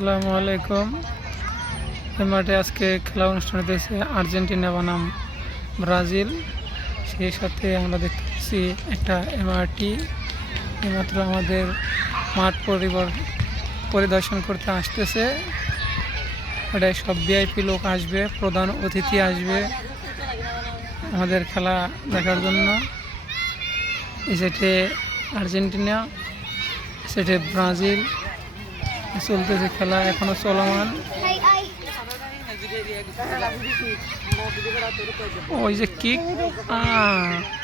আসসালামু আলাইকুম। এই মাঠে আজকে খেলা অনুষ্ঠান হতেছে আর্জেন্টিনা বনাম ব্রাজিল। সেই সাথে আমরা দেখতে পাচ্ছি একটা এমআরটি এইমাত্র আমাদের মাঠ পরিদর্শন করতে আসতেছে। ওটাই সব ভিআইপি লোক আসবে, প্রধান অতিথি আসবে আমাদের খেলা দেখার জন্য। এই সাইডে আর্জেন্টিনা, সেটে ব্রাজিল, চলতেছে খেলা এখনো চলমান। ওই যে কিক,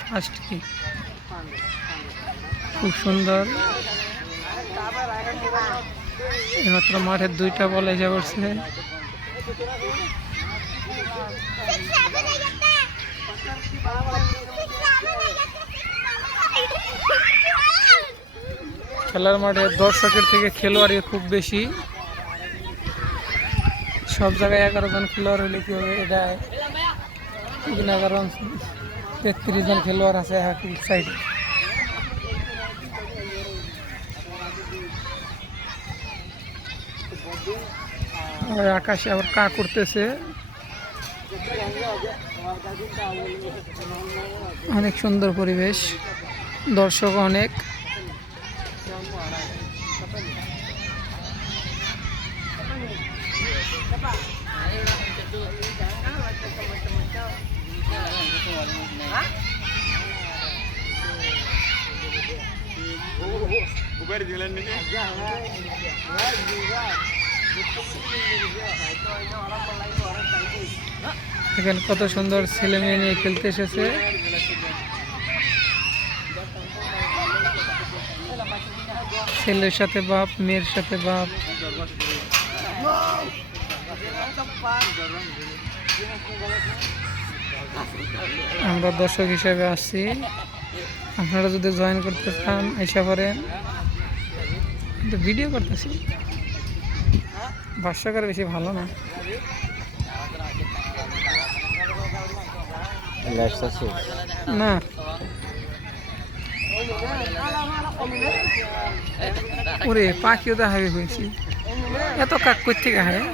ফার্স্ট কিক খুব সুন্দর। এইমাত্র মাঠের দুইটা বল এসে পড়ছে। খেলার মাঠে দর্শকের থেকে খেলোয়াড়ই খুব বেশি। সব জায়গায় 11 জন খেলোয়াড় হলে কি হবে, এটা 33 জন খেলোয়াড় আছে এক সাইডে। আকাশে আবার কা করতেছে, অনেক সুন্দর পরিবেশ, দর্শক অনেক। এখানে কত সুন্দর ছেলে মেয়ে নিয়ে খেলতে এসেছে। ছেলের সাথে বাপ, মেয়ের সাথে বাপ। আমরা দর্শক হিসেবে আসছি, আপনারা যদি জয়েন করতে চান আইসা পারেন। কিন্তু ভিডিও করতেছি, ভাষ্যকার বেশি ভালো না। না ওরে পাখিও দেখাবে হয়েছি, এত কাক কই থেকে হয়।